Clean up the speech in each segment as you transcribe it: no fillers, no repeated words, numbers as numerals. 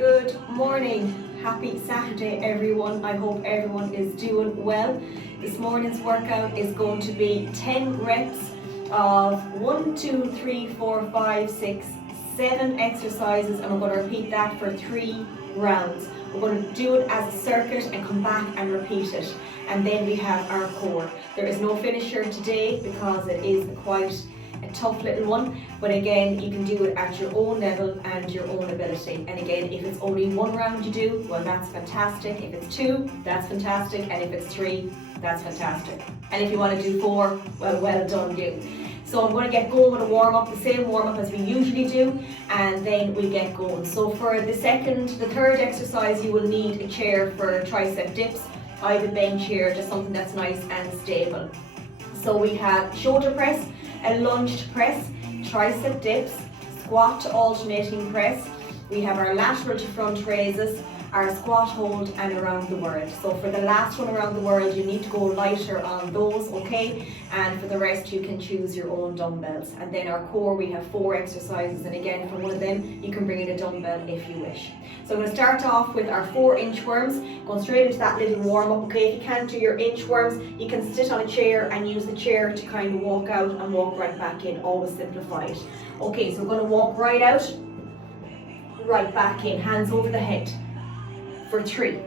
Good morning, happy Saturday everyone. I hope everyone is doing well. This morning's workout is going to be 10 reps of 1, 2, 3, 4, 5, 6, 7 exercises, and we're going to repeat that for 3 rounds. We're going to do it as a circuit and come back and repeat it. And then we have our core. There is no finisher today because it is quite a tough little one, but again, you can do it at your own level and your own ability. And again, if it's only 1 round you do, well, that's fantastic. If it's 2, that's fantastic. And if it's 3, that's fantastic. And if you want to do 4, well done you. So I'm going to get going with a warm-up, the same warm-up as we usually do, and then we get going. So for the third exercise, you will need a chair for tricep dips. I have a bench here, just something that's nice and stable. So we have shoulder press, a lunged press, tricep dips, squat to alternating press. We have our lateral to front raises, our squat hold, and around the world. So for the last one, around the world, you need to go lighter on those, okay? And for the rest, you can choose your own dumbbells. And then our core, we have 4 exercises, and again, for one of them, you can bring in a dumbbell if you wish. So I'm going to start off with our 4 inchworms, going straight into that little warm-up, okay? If you can't do your inchworms, you can sit on a chair and use the chair to kind of walk out and walk right back in, always simplify it. Okay, so we're going to walk right out, right back in, hands over the head. For 3.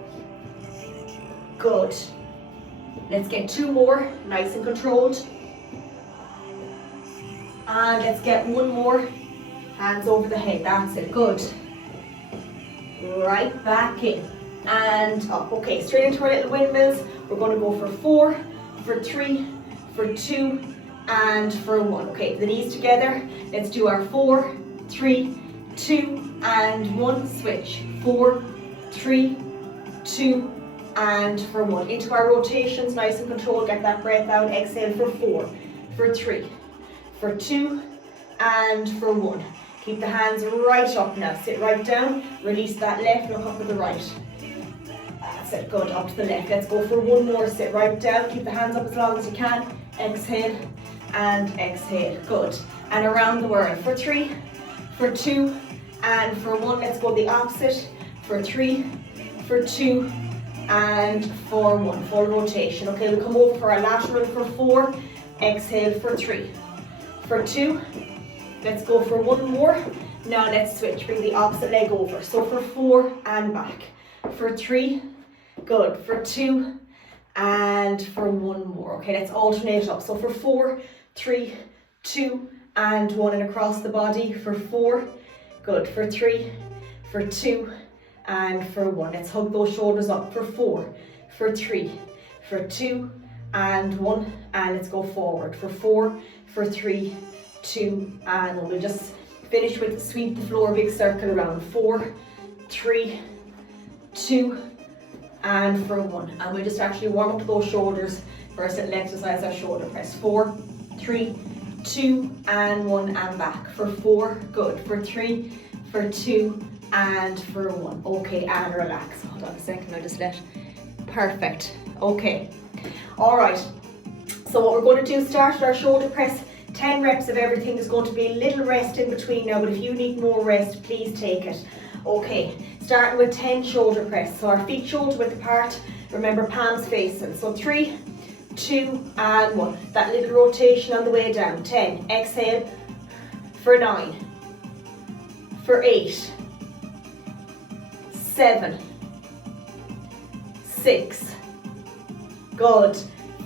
Good. Let's get 2 more, nice and controlled. And let's get 1 more, hands over the head, that's it, good. Right back in and up. Okay, straight into our little windmills. We're going to go for 4, for 3, for 2, and for 1. Okay, the knees together. Let's do our 4, 3, 2, and 1. Switch. 4, 3, 2, and for 1. Into our rotations, nice and controlled. Get that breath out. Exhale for 4, for 3, for 2, and for 1. Keep the hands right up now. Sit right down. Release that left. Look up at the right. That's it. Good. Up to the left. Let's go for 1 more. Sit right down. Keep the hands up as long as you can. Exhale and exhale. Good. And around the world. For 3, for 2, and for 1. Let's go the opposite. For 3, for 2, and for 1. Full rotation. Okay, we'll come over for our lateral for 4. Exhale for 3. For 2. Let's go for 1 more. Now let's switch. Bring the opposite leg over. So for 4 and back. For 3. Good. For 2 and for 1 more. Okay, let's alternate up. So for 4, 3, 2, and 1, and across the body. For 4. Good. For 3, for 2, and for 1. Let's hug those shoulders up. For 4, for 3, for 2, and 1. And let's go forward. For 4, for 3, 2, and 1. We'll just finish with sweep the floor, big circle around. 4, 3, 2, and for 1. And we'll just actually warm up those shoulders. First little exercise, our shoulder press. 4, 3, 2, and 1, and back. For 4, good. For 3, for 2, and for 1. Okay, and relax. Hold on a second, I'll just let. Perfect. Okay. All right. So what we're going to do, start with our shoulder press. 10 reps of everything. There's going to be a little rest in between now, but if you need more rest, please take it. Okay, starting with 10 shoulder press. So our feet shoulder width apart. Remember, palms facing. So 3, 2, and 1. That little rotation on the way down. 10. Exhale. For 9. For 8. 7. 6. Good.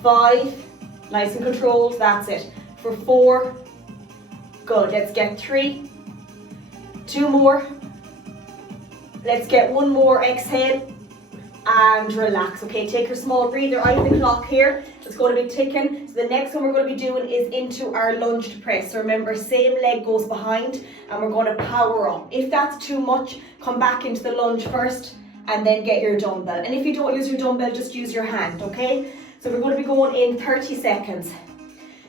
5. Nice and controlled. That's it. For 4. Good. Let's get 3. 2 more. Let's get 1 more. Exhale and relax. Okay, take your small breather. I have the clock here. It's going to be ticking. So the next one we're going to be doing is into our lunged press. So remember, same leg goes behind and we're going to power up. If that's too much, come back into the lunge first and then get your dumbbell. And if you don't use your dumbbell, just use your hand, okay? So we're going to be going in 30 seconds.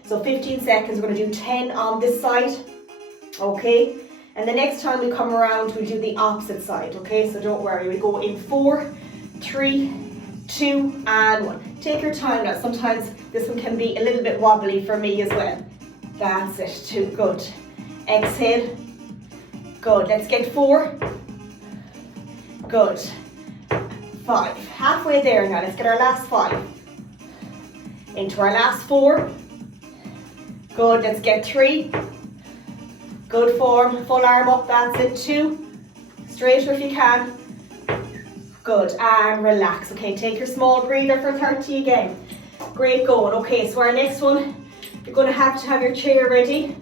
So 15 seconds, we're going to do 10 on this side, okay? And the next time we come around, we do the opposite side, okay? So don't worry, we go in 4, 3, 2, and 1. Take your time now. Sometimes this one can be a little bit wobbly for me as well. That's it, 2, good. Exhale, good. Let's get 4, Good. 5. Halfway there now. Let's get our last 5. Into our last 4. Good. Let's get 3. Good form. Full arm up. That's it. 2. Straighter if you can. Good. And relax. Okay, take your small breather for 30 again. Great going. Okay, so our next one, you're going to have your chair ready.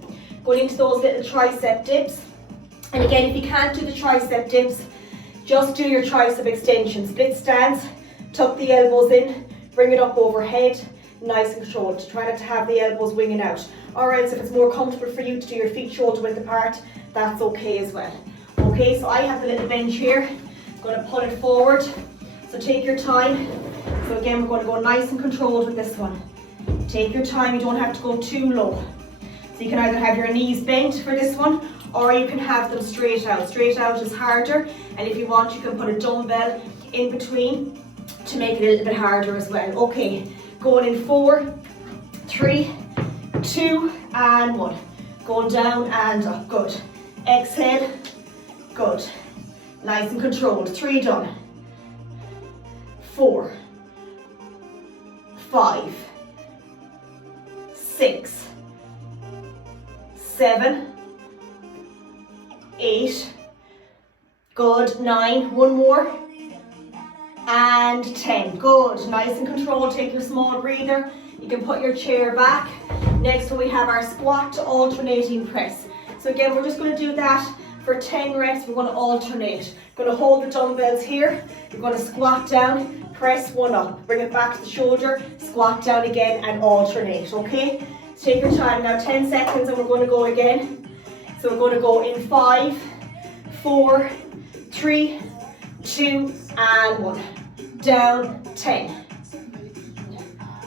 Going into those little tricep dips. And again, if you can't do the tricep dips, just do your tricep extension. Split stance, tuck the elbows in, bring it up overhead, nice and controlled. Try not to have the elbows winging out. Or else if it's more comfortable for you to do your feet shoulder width apart, that's okay as well. Okay, so I have the little bench here. I'm going to pull it forward. So take your time. So again, we're going to go nice and controlled with this one. Take your time, you don't have to go too low. So you can either have your knees bent for this one, or you can have them straight out. Straight out is harder, and if you want, you can put a dumbbell in between to make it a little bit harder as well. Okay, going in 4, 3, 2, and 1. Going down and up, good. Exhale, good. Nice and controlled. 3 done. 4, 5, 6, 7, 8, good, 9, one more, and 10, good, nice and controlled. Take your small breather, you can put your chair back. Next one we have our squat to alternating press. So again, we're just going to do that for 10 reps. We're going to alternate. You're going to hold the dumbbells here, you're going to squat down, press one up, bring it back to the shoulder, squat down again and alternate, okay? So take your time now, 10 seconds and we're going to go again. So we're going to go in 5, 4, 3, 2, and 1. Down, 10,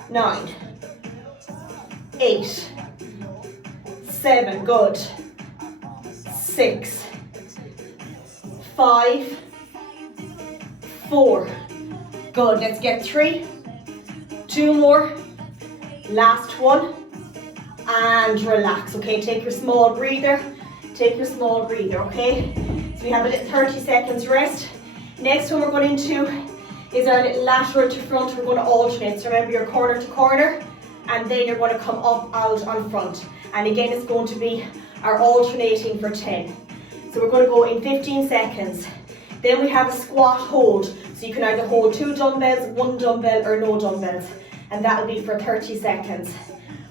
9, 8, 7, good, 6, 5, 4, good. Let's get 3, 2 more, last one, and relax. Okay, take your small breather. Take your small breather, okay? So we have a little 30 seconds rest. Next one we're going into is our little lateral to front. We're going to alternate. So remember, you're corner to corner, and then you're going to come up, out, on front. And again, it's going to be our alternating for 10. So we're going to go in 15 seconds. Then we have a squat hold. So you can either hold 2 dumbbells, 1 dumbbell, or no dumbbells. And that'll be for 30 seconds.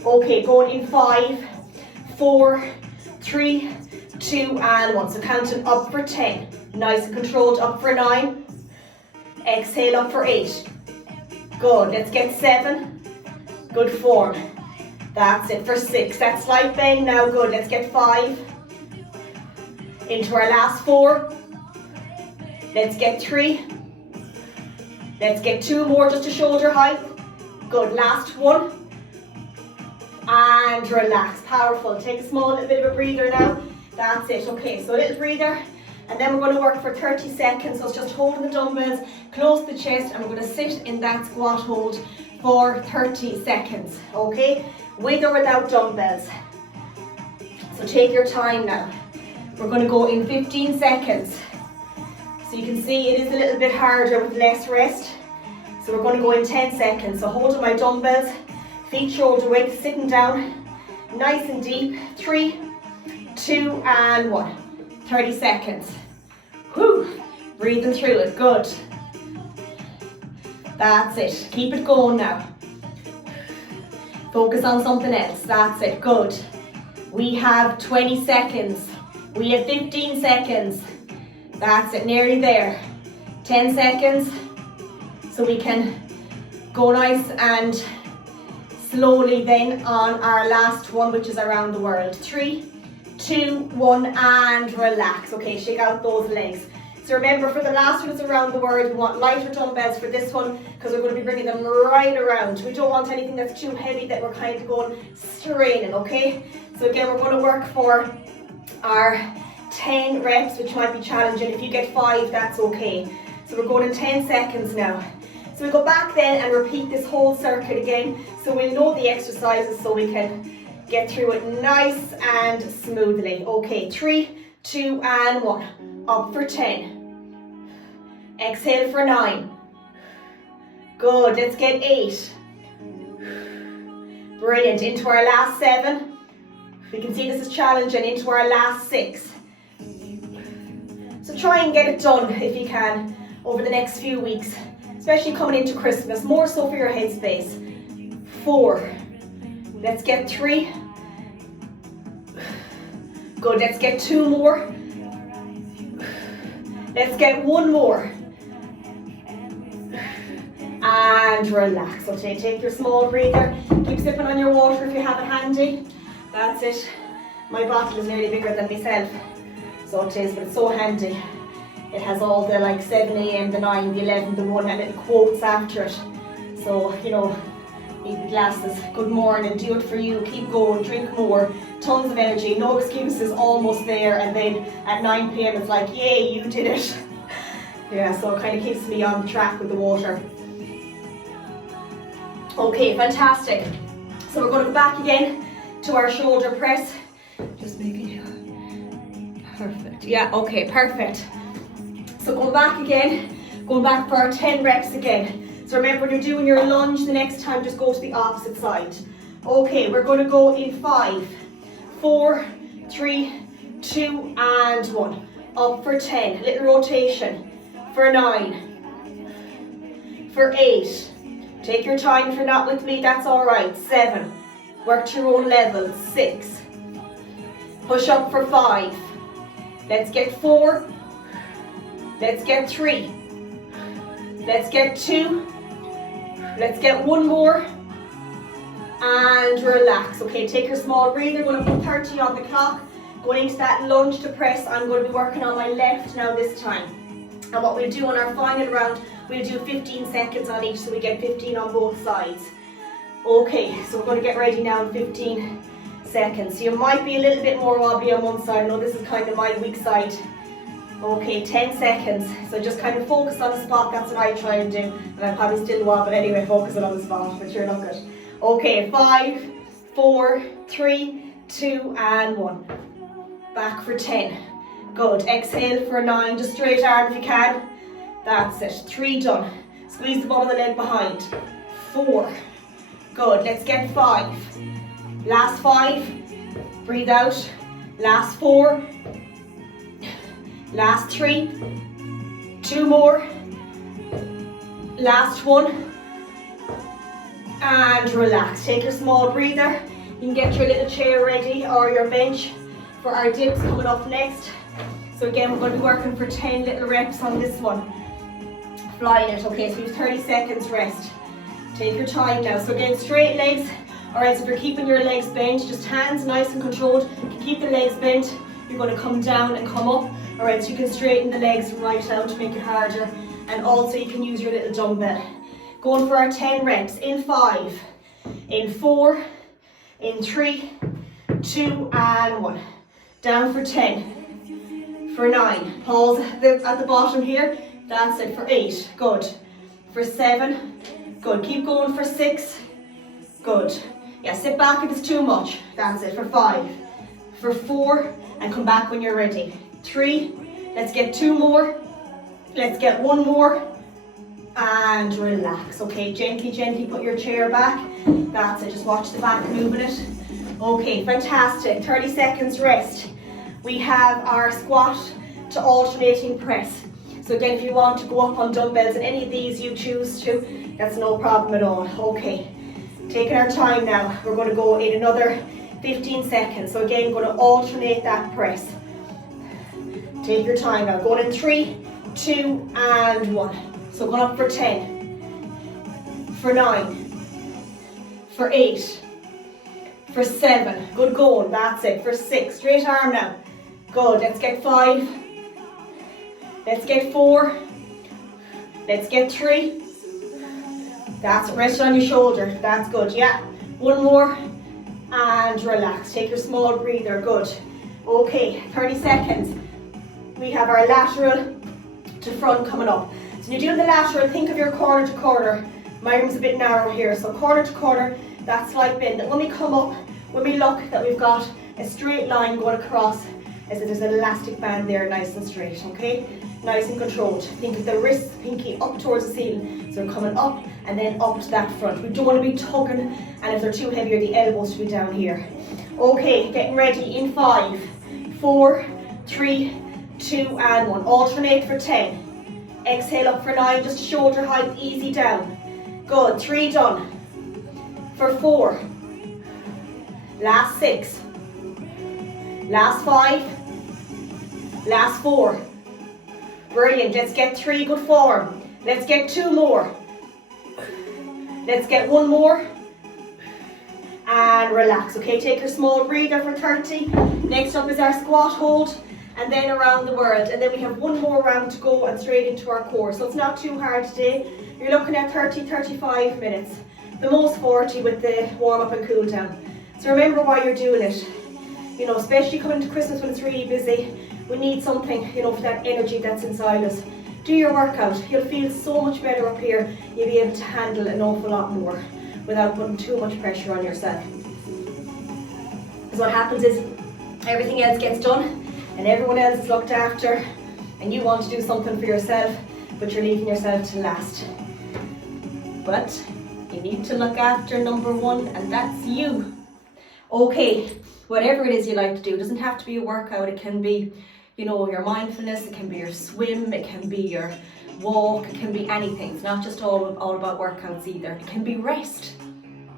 Okay, going in 5, 4, 3, 2, and 1. So counting up for 10. Nice and controlled. Up for 9. Exhale up for 8. Good. Let's get 7. Good form. That's it for 6. That slight bend now. Good. Let's get 5. Into our last 4. Let's get 3. Let's get 2 more just to shoulder height. Good. Last 1. And relax. Powerful. Take a small little bit of a breather now. That's it. Okay, so a little breather. And then we're going to work for 30 seconds. So it's just holding the dumbbells, close the chest, and we're going to sit in that squat hold for 30 seconds. Okay? With or without dumbbells. So take your time now. We're going to go in 15 seconds. So you can see it is a little bit harder with less rest. So we're going to go in 10 seconds. So holding my dumbbells, feet shoulder width, sitting down, nice and deep. 3, 2, and 1. 30 seconds. Whew. Breathing through it. Good. That's it. Keep it going now. Focus on something else. That's it. Good. We have 20 seconds. We have 15 seconds. That's it. Nearly there. 10 seconds. So we can go nice and slowly then on our last one, which is around the world. 3, 2, 1, and relax. Okay, shake out those legs. So remember, for the last one is around the world, we want lighter dumbbells for this one because we're going to be bringing them right around. We don't want anything that's too heavy that we're kind of going straining, okay? So again, we're going to work for our 10 reps, which might be challenging. If you get 5, that's okay. So we're going in 10 seconds now. So we go back then and repeat this whole circuit again. So we'll know the exercises so we can get through it nice and smoothly. Okay, 3, 2, and 1. Up for 10. Exhale for 9. Good, let's get 8. Brilliant, into our last 7. We can see this is challenging, into our last 6. So try and get it done if you can over the next few weeks, especially coming into Christmas, more so for your headspace. 4. Let's get 3. Good, let's get 2 more. Let's get 1 more. And relax. Okay, take your small breather. Keep sipping on your water if you have it handy. That's it. My bottle is nearly bigger than myself. So it is, but it's so handy. It has all the like 7 a.m, the 9, the 11, the 1, and little quotes after it. So, you know, need the glasses. Good morning, do it for you, keep going, drink more. Tons of energy, no excuses, almost there. And then at 9 p.m. it's like, yay, you did it. Yeah, so it kind of keeps me on track with the water. Okay, fantastic. So we're going to go back again to our shoulder press. Just making sure. Perfect. Yeah, okay, perfect. So going back again, going back for our 10 reps again. So remember, when you're doing your lunge the next time, just go to the opposite side. Okay, we're going to go in 5, 4, 3, 2, and 1. Up for 10, little rotation. For 9, for 8. Take your time if you're not with me, that's all right. 7, work to your own level. 6, push up for 5. Let's get 4. Let's get 3. Let's get 2. Let's get 1 more. And relax. Okay, take your small breather. Going to put 30 on the clock. Going into that lunge to press, I'm going to be working on my left now this time. And what we'll do on our final round, we'll do 15 seconds on each, so we get 15 on both sides. Okay, so we're going to get ready now in 15 seconds. So you might be a little bit more wobbly on one side. I know this is kind of my weak side. Okay, 10 seconds. So just kind of focus on the spot. That's what I try and do. And I probably still wobble anyway, focusing on the spot, but you're not good. Okay, 5, 4, 3, 2, and 1. Back for 10. Good. Exhale for 9. Just straight arm if you can. That's it. 3 done. Squeeze the bottom of the leg behind. 4. Good. Let's get 5. Last 5. Breathe out. Last 4. Last 3. 2 more. Last 1. And relax. Take your small breather. You can get your little chair ready or your bench for our dips coming up next. So again, we're going to be working for 10 little reps on this one. Flying it. Okay, so use 30 seconds rest. Take your time now. So again, straight legs. Alright, so if you're keeping your legs bent, just hands nice and controlled. You can keep the legs bent. You're going to come down and come up. Alright, so you can straighten the legs right out to make it harder. And also you can use your little dumbbell. Going for our 10 reps. In 5, in 4, in 3, 2, and 1. Down for 10. For 9. Pause at the bottom here. That's it. For 8. Good. For 7. Good. Keep going for 6. Good. Yeah, sit back if it's too much. That's it. For 5. For 4. And come back when you're ready. 3. Let's get 2 more. Let's get 1 more. And relax. Okay, gently, gently put your chair back. That's it. Just watch the back moving it. Okay, fantastic. 30 seconds rest. We have our squat to alternating press. So again, if you want to go up on dumbbells and any of these you choose to, that's no problem at all. Okay, taking our time now. We're going to go in another 15 seconds. So again, going to alternate that press. Take your time now. Going in 3, 2, and 1. So going up for 10, for 9, for 8, for 7. Good going. That's it. For 6. Straight arm now. Good. Let's get 5. Let's get 4. Let's get 3. That's it. Rest on your shoulder. That's good. Yeah. 1 more. And relax. Take your small breather. Good. Okay. 30 seconds. We have our lateral to front coming up. So when you're doing the lateral, think of your corner to corner. My room's a bit narrow here. So corner to corner, that slight bend. And when we come up, when we look that we've got a straight line going across as if there's an elastic band there, nice and straight, okay? Nice and controlled. Think of the wrists, pinky up towards the ceiling. So we're coming up and then up to that front. We don't want to be tugging, and if they're too heavy, the elbows should be down here. Okay, getting ready in 5, 4, 3, 2, and 1. Alternate for 10. Exhale up for 9, just shoulder height, easy down. Good, 3 done. For 4. Last 6. Last 5. Last 4. Brilliant, let's get 3, good form. Let's get 2 more. Let's get 1 more. And relax, okay? Take your small breather for 30. Next up is our squat hold, and then around the world. And then we have 1 more round to go and straight into our core. So it's not too hard today. You're looking at 30, 35 minutes. The most 40 with the warm up and cool down. So remember why you're doing it. You know, especially coming to Christmas when it's really busy, we need something, you know, for that energy that's inside us. Do your workout. You'll feel so much better up here. You'll be able to handle an awful lot more without putting too much pressure on yourself. Because what happens is everything else gets done and everyone else is looked after, and you want to do something for yourself, but you're leaving yourself to last. But you need to look after number 1, and that's you. Okay, whatever it is you like to do, it doesn't have to be a workout. It can be, you know, your mindfulness, it can be your swim, it can be your walk, it can be anything. It's not just all about workouts either. It can be rest.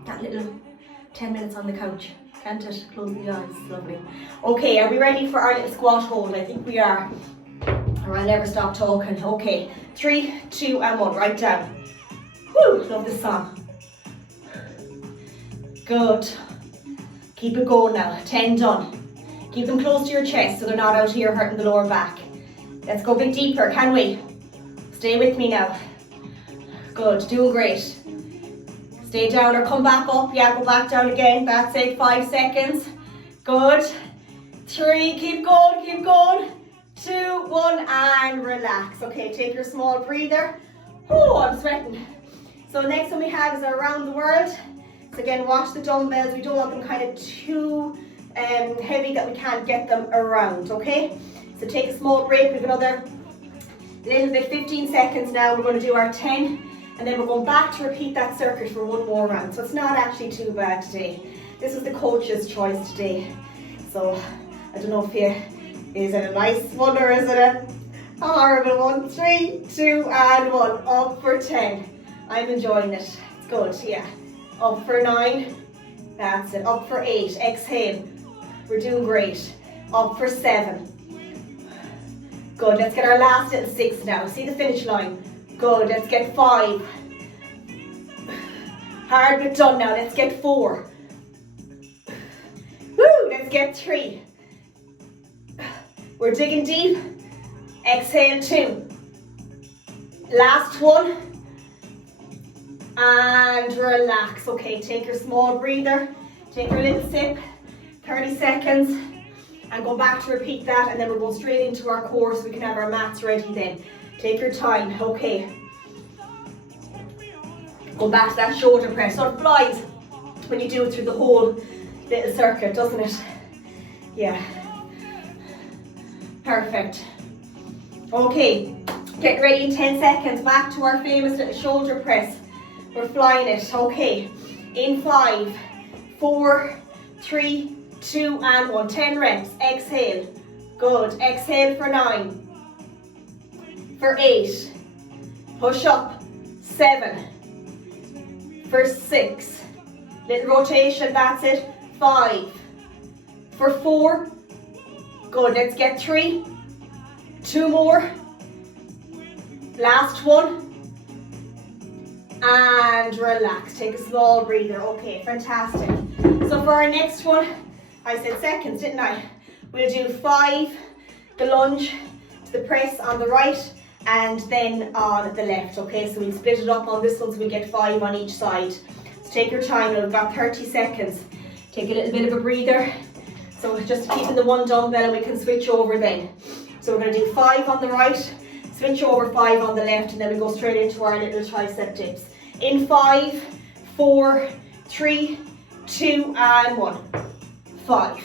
That little 10 minutes on the couch, can't it? Close the eyes, lovely. Okay, are we ready for our little squat hold? I think we are, or I'll never stop talking. Okay, 3, 2, and 1, right down. Woo, love this song. Good. Keep it going now, 10 done. Keep them close to your chest so they're not out here hurting the lower back. Let's go a bit deeper, can we? Stay with me now. Good, doing great. Stay down or come back up. Yeah, go back down again. That's it, 5 seconds. Good. 3, keep going, keep going. 2, 1, and relax. Okay, take your small breather. Oh, I'm sweating. So next one we have is around the world. So again, watch the dumbbells. We don't want them kind of too heavy that we can't get them around, okay? So take a small break. We have another little bit, 15 seconds now. We're going to do our 10, and then we're going back to repeat that circuit for 1 more round. So it's not actually too bad today. This was the coach's choice today. So I don't know if is it a nice one or is it a horrible one? 3, 2, and 1. Up for 10. I'm enjoying it. It's good, yeah. Up for 9. That's it. Up for 8. Exhale. We're doing great. Up for 7. Good. Let's get our last little 6 now. See the finish line. Good. Let's get 5. Hard but done now. Let's get 4. Woo! Let's get 3. We're digging deep. Exhale 2. Last one. And relax. Okay, take your small breather. Take your little sip. 30 seconds. And go back to repeat that. And then we'll go straight into our core so we can have our mats ready then. Take your time. Okay. Go back to that shoulder press. So it flies when you do it through the whole little circuit, doesn't it? Yeah. Perfect. Okay. Get ready in 10 seconds. Back to our famous little shoulder press. We're flying it. Okay. In 5, 4, 3, 2, and 1. 10 reps. Exhale. Good. Exhale for 9. For 8. Push up. 7. For 6. Little rotation. That's it. 5. For 4. Good. Let's get 3. 2 more. Last one. And relax. Take a small breather. Okay, fantastic. So for our next one, I said seconds, didn't I? We'll do 5, the lunge to the press on the right, and then on the left. Okay, so we'll split it up on this one so we get 5 on each side. So take your time. We've got 30 seconds. Take a little bit of a breather. So just keeping the one dumbbell, we can switch over then. So we're going to do 5 on the right, switch over 5 on the left, and then we go straight into our little tricep dips. In 5, 4, 3, 2, and 1. 5,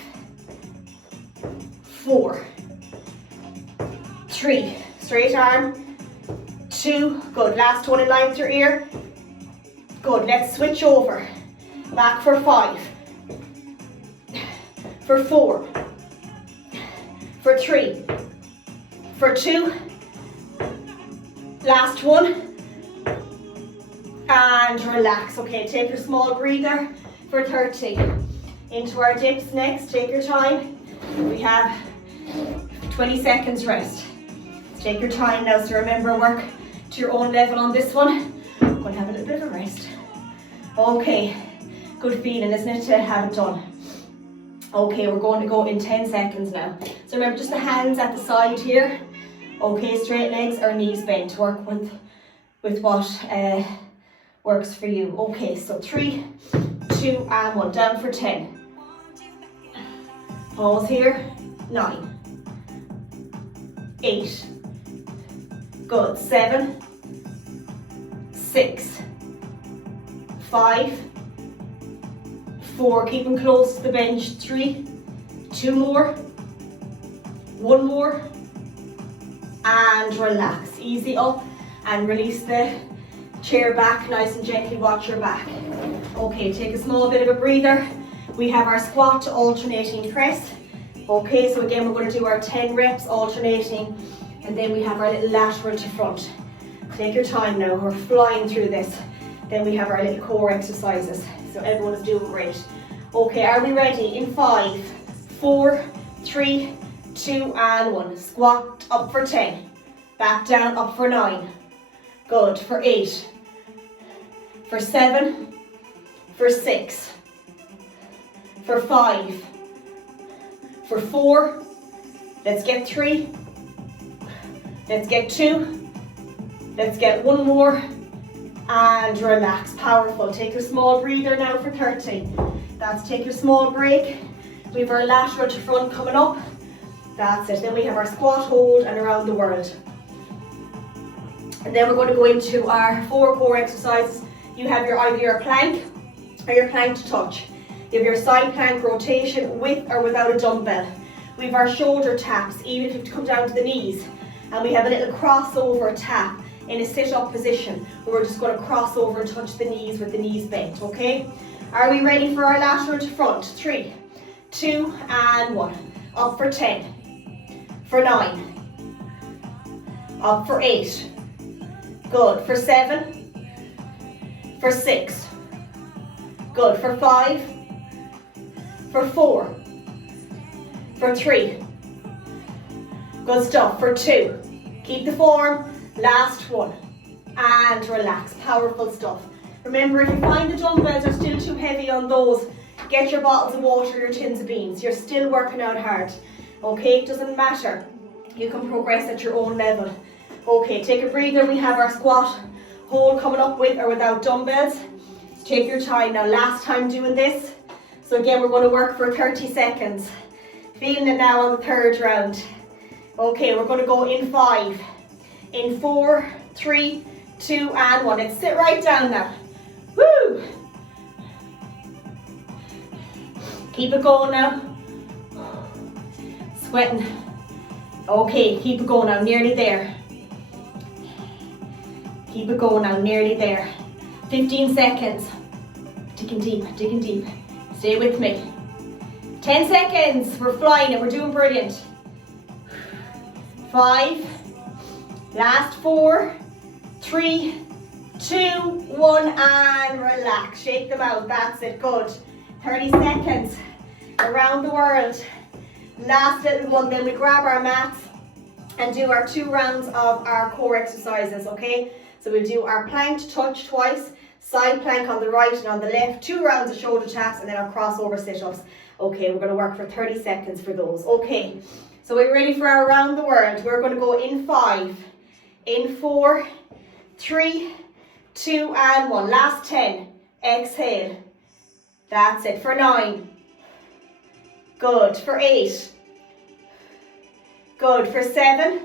4, 3, straight arm, 2, good, last one in line with your ear, good, let's switch over, back for 5, for 4, for 3, for 2, last one, and relax. Okay, take your small breather for 30. Into our dips next, take your time. We have 20 seconds rest. Take your time now, so remember, work to your own level on this one. I'm going to have a little bit of a rest. Okay, good feeling, isn't it, to have it done? Okay, we're going to go in 10 seconds now. So remember, just the hands at the side here. Okay, straight legs or knees bent. Work with what works for you. Okay, so 3, 2, and 1. Down for 10. Pause here. 9, 8, good, 7, 6, 5, 4, keep them close to the bench, 3, 2 more, 1 more, and relax. Easy up and release the chair back, nice and gently, watch your back. Okay, take a small bit of a breather. We have our squat to alternating press. Okay, so again, we're going to do our 10 reps alternating, and then we have our little lateral to front. Take your time now, we're flying through this. Then we have our little core exercises. So everyone is doing great. Okay, are we ready? In 5, 4, 3, 2, and 1. Squat up for 10. Back down, up for 9. Good, for 8. For 7. For 6. For 5. For 4. Let's get 3. Let's get 2. Let's get 1 more. And relax, powerful. Take your small breather now for 30. That's take your small break. We have our lateral to front coming up. That's it. Then we have our squat, hold, and around the world. And then we're going to go into our 4 core exercises. You have either your plank or your plank to touch. You have your side plank rotation with or without a dumbbell. We have our shoulder taps, even if you come down to the knees. And we have a little crossover tap in a sit-up position, where we're just going to cross over and touch the knees with the knees bent, okay? Are we ready for our lateral to front? 3, 2, and 1. Up for 10. For 9. Up for 8. Good. For 7. For 6. Good. For 5. For 4. For 3. Good stuff. For 2. Keep the form. Last one. And relax. Powerful stuff. Remember, if you find the dumbbells are still too heavy on those, get your bottles of water, your tins of beans. You're still working out hard. Okay, it doesn't matter. You can progress at your own level. Okay, take a breather. We have our squat hold coming up with or without dumbbells. Take your time now. Last time doing this. So again, we're going to work for 30 seconds. Feeling it now on the 3rd round. Okay, we're going to go in 5. In 4, 3, 2, and 1. Let's sit right down now. Woo! Keep it going now. Sweating. Okay, keep it going now. Nearly there. Keep it going now. Nearly there. 15 seconds. Digging deep, digging deep. Stay with me. 10 seconds. We're flying it. We're doing brilliant. 5. Last 4, 3, 2, 1, and relax. Shake them out. That's it. Good. 30 seconds. Around the world. Last little one. Then we grab our mats and do our 2 rounds of our core exercises, okay? So we'll do our plank to touch twice, side plank on the right and on the left, 2 rounds of shoulder taps, and then our crossover sit-ups. Okay, we're going to work for 30 seconds for those. Okay, so we're ready for our around the world. We're going to go in 5. In 4, 3, 2, and 1. Last 10. Exhale. That's it. For 9. Good. For 8. Good. For 7.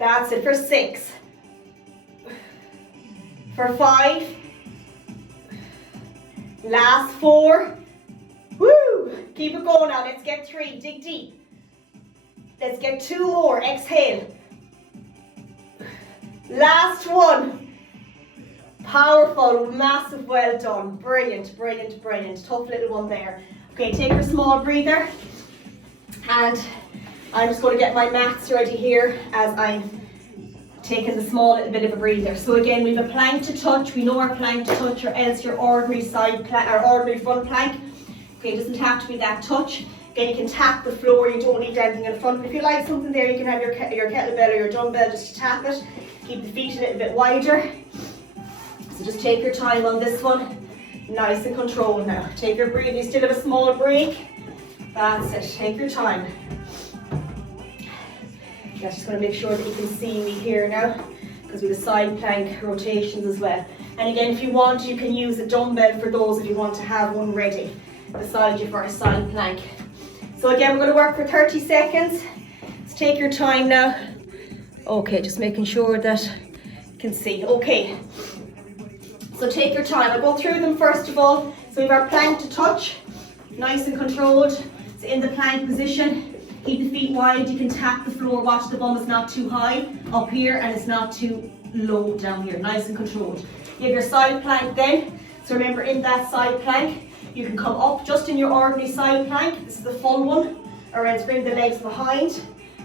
That's it. For 6. For 5. Last 4. Woo! Keep it going now. Let's get 3. Dig deep. Let's get 2 more. Exhale. Last one. Powerful, massive, well done. Brilliant, brilliant, brilliant. Tough little one there. Okay, take your small breather. And I'm just going to get my mats ready here as I'm taking the small little bit of a breather. So again, we have a plank to touch. We know our plank to touch, or else your ordinary side plank or ordinary front plank. Okay, it doesn't have to be that touch. Again, you can tap the floor. You don't need anything in front. But if you like something there, you can have your kettlebell or your dumbbell just to tap it. Keep the feet a little bit wider. So just take your time on this one. Nice and controlled now. Take your breath. You still have a small break. That's it. Take your time. I'm just going to make sure that you can see me here now, because we have side plank rotations as well. And again, if you want, you can use a dumbbell for those if you want to have one ready beside you for a side plank. So again, we're going to work for 30 seconds. Let's take your time now. Okay, just making sure that you can see. Okay, so take your time. I'll go through them first of all. So we have our plank to touch, nice and controlled. So in the plank position, keep the feet wide. You can tap the floor. Watch the bum is not too high up here and it's not too low down here. Nice and controlled. You have your side plank then. So remember, in that side plank, you can come up just in your ordinary side plank. This is the full one. Or else bring the legs behind.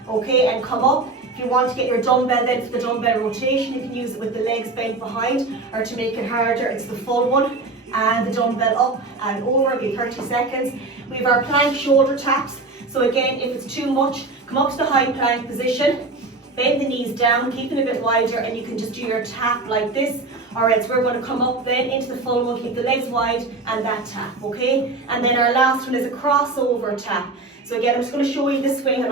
Okay, and come up. If you want to get your dumbbell then for the dumbbell rotation, you can use it with the legs bent behind, or to make it harder, it's the full one. And the dumbbell up and over, it'll be 30 seconds. We have our plank shoulder taps. So again, if it's too much, come up to the high plank position, bend the knees down, keep it a bit wider, and you can just do your tap like this. Or else we're going to come up then into the full one, keep the legs wide, and that tap, okay? And then our last one is a crossover tap. So again, I'm just going to show you this way, and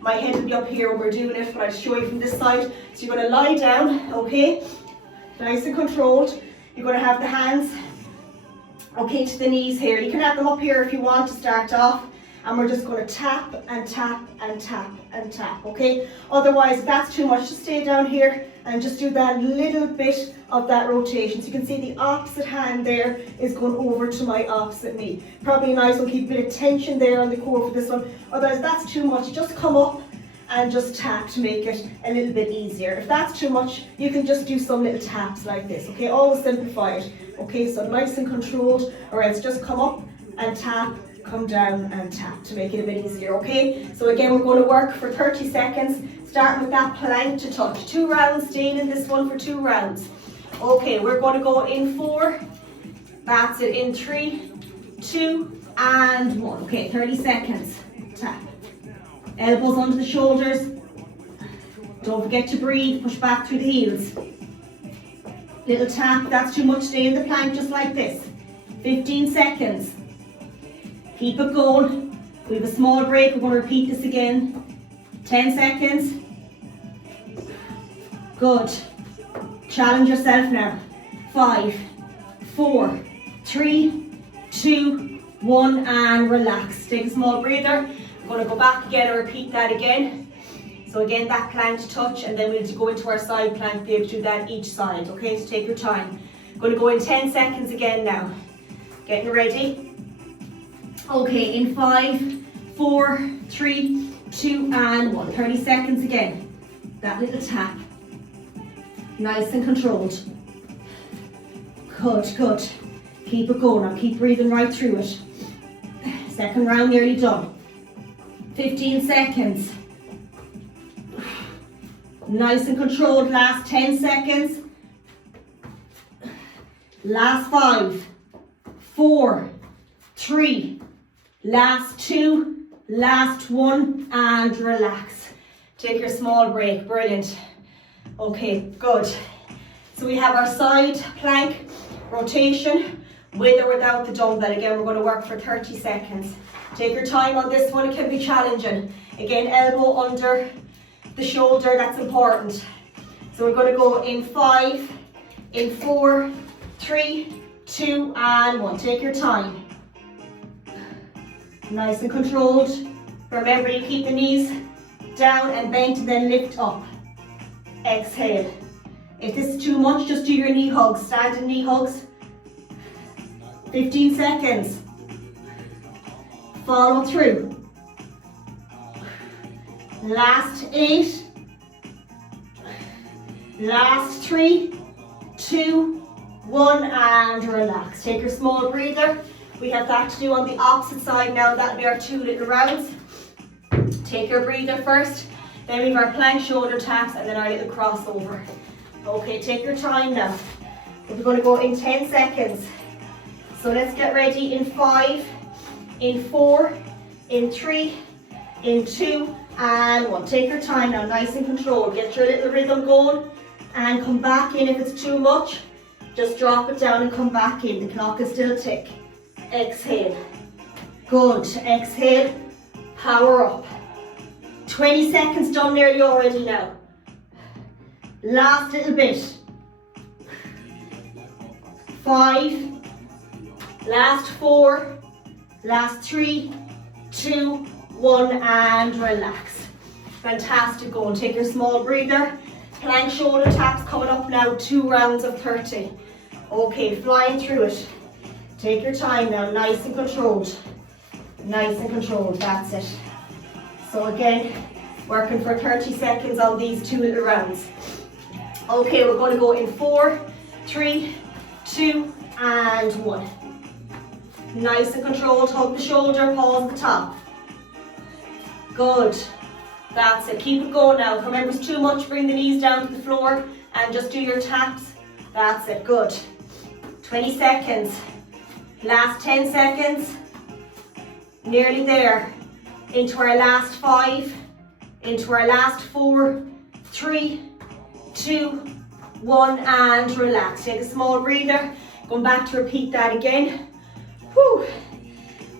my head will be up here when we're doing it, but I'll show you from this side. So you're going to lie down, okay? Nice and controlled. You're going to have the hands, okay, to the knees here. You can have them up here if you want to start off. And we're just going to tap and tap and tap and tap, okay? Otherwise, if that's too much, just stay down here and just do that little bit of that rotation. So you can see the opposite hand there is going over to my opposite knee. Probably nice, we'll keep a bit of tension there on the core for this one. Otherwise, if that's too much, just come up and just tap to make it a little bit easier. If that's too much, you can just do some little taps like this, okay? Always simplify it, okay? So nice and controlled, or else just come up and tap, come down and tap to make it a bit easier, okay? So again, we're going to work for 30 seconds, starting with that plank to touch. 2 rounds, staying in this one for 2 rounds. Okay, we're going to go in 4, that's it, in 3, 2, and 1. Okay, 30 seconds, tap. Elbows under the shoulders. Don't forget to breathe, push back through the heels. Little tap, that's too much, stay in the plank just like this. 15 seconds. Keep it going. We have a small break. We're going to repeat this again. 10 seconds. Good. Challenge yourself now. 5, 4, 3, 2, 1, and relax. Take a small breather. We're going to go back again and repeat that again. So again, that plank to touch, and then we'll go into our side plank, be able to do that each side. Okay, so take your time. Going to go in 10 seconds again now. Getting ready. Okay, in 5, 4, 3, 2, and 1. 30 seconds again. That little tap. Nice and controlled. Good, good. Keep it going. Now keep breathing right through it. Second round nearly done. 15 seconds. Nice and controlled. Last 10 seconds. Last 5, 4, 3, last 2, last 1, and relax. Take your small break. Brilliant. Okay, good. So we have our side plank rotation with or without the dumbbell. Again, we're going to work for 30 seconds. Take your time on this one. It can be challenging. Again, elbow under the shoulder. That's important. So we're going to go in 5, in 4, 3, 2, and 1. Take your time. Nice and controlled. Remember, you keep the knees down and bent, and then lift up. Exhale. If this is too much, just do your knee hugs. Standing knee hugs. 15 seconds. Follow through. Last 8. Last 3, 2, 1, and relax. Take your small breather. We have that to do on the opposite side now. That'll be our 2 little rounds. Take your breather first. Then we have our plank shoulder taps and then our little crossover. Okay, take your time now. We're going to go in 10 seconds. So let's get ready in 5, in 4, in 3, in 2, and 1. Take your time now, nice and controlled. Get your little rhythm going and come back in. If it's too much, just drop it down and come back in. The clock is still tick. Exhale. Good. Exhale. Power up. 20 seconds done nearly already now. Last little bit. 5. Last 4. Last 3, 2, 1, and relax. Fantastic. Go and take your small breather. Plank shoulder taps coming up now. 2 rounds of 30. Okay, flying through it. Take your time now, nice and controlled. Nice and controlled, that's it. So again, working for 30 seconds on these 2 little rounds. Okay, we're going to go in 4, 3, 2, and 1. Nice and controlled, hug the shoulder, pause at the top. Good. That's it, keep it going now. If remember it's too much, bring the knees down to the floor and just do your taps. That's it, good. 20 seconds. Last 10 seconds. Nearly there. Into our last 5. Into our last 4, 3, 2, 1, and relax. Take a small breather. Going back to repeat that again. Whew.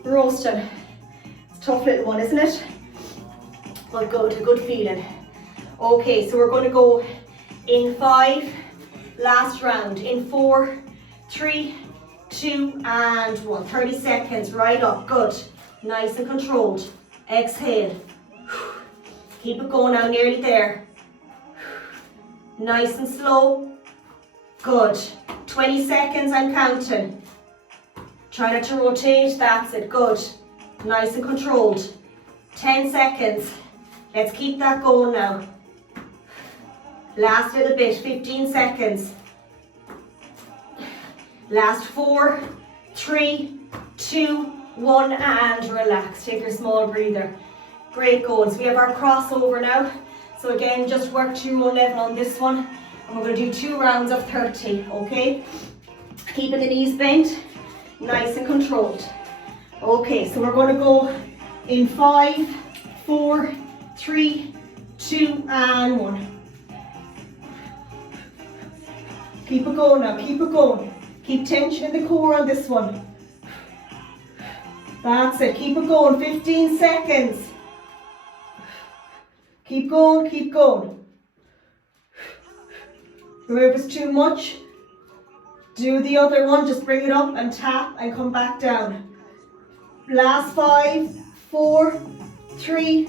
Roasting. It's a tough little one, isn't it? But good, a good feeling. Okay, so we're going to go in 5, last round, in 4, 3, 2, and 1. 30 seconds, right up, good. Nice and controlled. Exhale. Keep it going now, nearly there. Nice and slow. Good. 20 seconds, I'm counting. Try not to rotate, that's it, good. Nice and controlled. 10 seconds. Let's keep that going now. Last little bit, 15 seconds. Last 4, 3, 2, 1, and relax. Take your small breather. Great going. So we have our crossover now. So again, just work to your own level on this one. And we're going to do 2 rounds of 30, okay? Keeping the knees bent, nice and controlled. Okay, so we're going to go in 5, 4, 3, 2, and 1. Keep it going now, keep it going. Keep tension in the core on this one. That's it, keep it going, 15 seconds. Keep going, keep going. Remember, if it's too much, do the other one, just bring it up and tap and come back down. Last 5, 4, 3,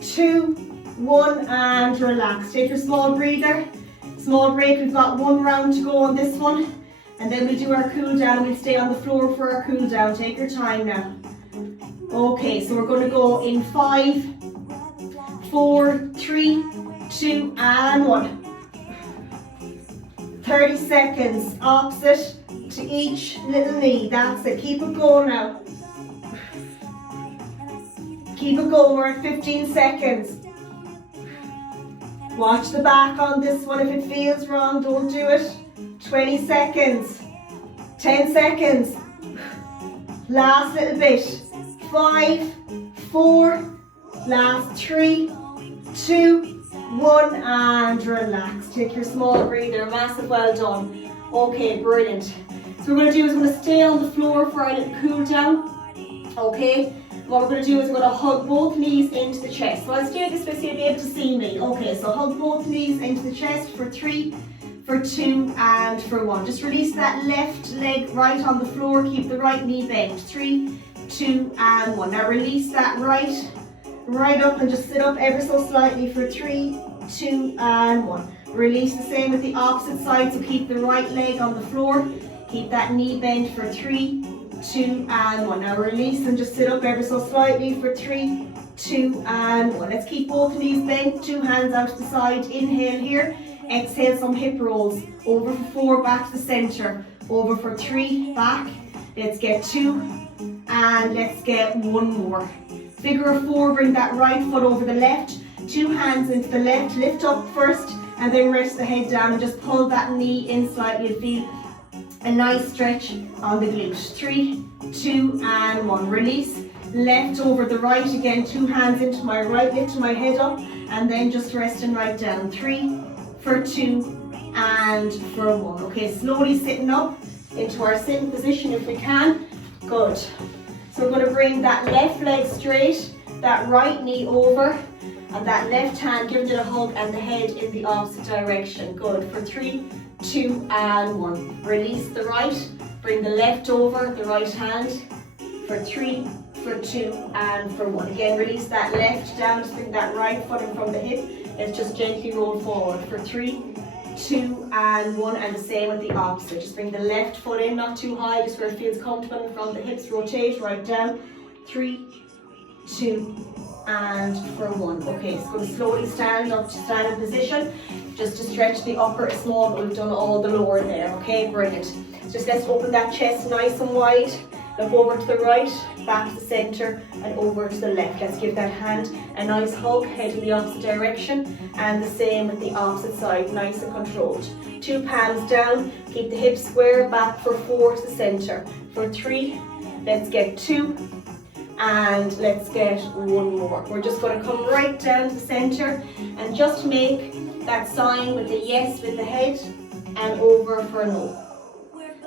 2, 1, and relax. Take your small breather. Small break, we've got 1 round to go on this one. And then we'll do our cool down. We'll stay on the floor for our cool down. Take your time now. Okay, so we're going to go in 5, 4, 3, 2, and 1. 30 seconds, opposite to each little knee. That's it, keep it going now. Keep it going, we're at 15 seconds. Watch the back on this one. If it feels wrong, don't do it. 20 seconds. 10 seconds. Last little bit. 5, 4, last 3, 2, 1, and relax. Take your small breather. Massive well done. Okay, brilliant. So what we're going to do is we're going to stay on the floor for our little cool down. Okay. What we're going to do is we're going to hug both knees into the chest. So I'll stay this way so you'll be able to see me. Okay, so hug both knees into the chest for 3, for 2, and for 1. Just release that left leg right on the floor. Keep the right knee bent. 3, 2, and 1. Now release that right up and just sit up ever so slightly for 3, 2, and 1. Release the same with the opposite side. So keep the right leg on the floor. Keep that knee bent for 3, 2 and 1. Now release and just sit up ever so slightly for 3, 2 and 1. Let's keep both knees bent, 2 hands out to the side. Inhale here, exhale some hip rolls. Over for 4, back to the center. Over for 3, back. Let's get 2 and let's get 1 more. Figure of 4, bring that right foot over the left. 2 hands into the left, lift up first and then rest the head down and just pull that knee in slightly and feel a nice stretch on the glute. 3, 2 and 1. Release. Left over the right again, 2 hands into my right, lift my head up and then just resting right down. 3 for 2 and for 1. Okay, slowly sitting up into our sitting position if we can. Good. So we're going to bring that left leg straight, that right knee over, and that left hand giving it a hug and the head in the opposite direction. Good. For 3, 2 and 1. Release the right, bring the left over, the right hand. For 3, for 2 and for 1. Again, release that left down, just bring that right foot in from the hip. Let's just gently roll forward. For 3, 2 and 1, and the same with the opposite. Just bring the left foot in, not too high, just where it feels comfortable from the hips. Rotate right down. 3, 2 and for 1. Okay, so going to slowly stand up to standing position, just to stretch the upper small, but we've done all the lower there. Okay, brilliant. Just let's open that chest nice and wide. Look over to the right, back to the center, and over to the left. Let's give that hand a nice hug, head in the opposite direction, and the same with the opposite side, nice and controlled. 2 palms down, keep the hips square, back for 4 to the center. For 3, let's get 2, and let's get 1 more. We're just going to come right down to the center, and just make that sign with the yes with the head, and over for no.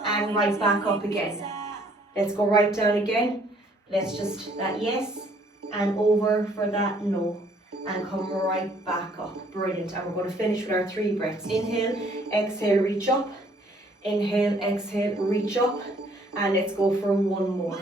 And right back up again. Let's go right down again. Let's just, that yes, and over for that no. And come right back up. Brilliant. And we're going to finish with our 3 breaths. Inhale, exhale, reach up. Inhale, exhale, reach up. And let's go for 1 more.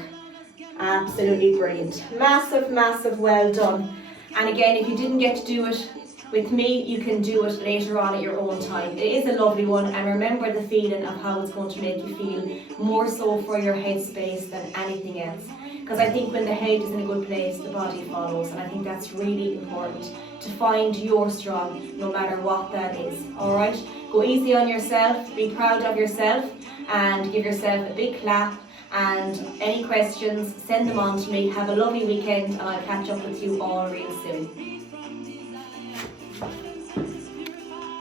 Absolutely brilliant. Massive, massive well done. And again, if you didn't get to do it with me, you can do it later on at your own time. It is a lovely one, and remember the feeling of how it's going to make you feel, more so for your head space than anything else. Because I think when the head is in a good place, the body follows, and I think that's really important, to find your strong, no matter what that is. Alright? Go easy on yourself, be proud of yourself, and give yourself a big clap. And any questions, send them on to me. Have a lovely weekend, and I'll catch up with you all real soon.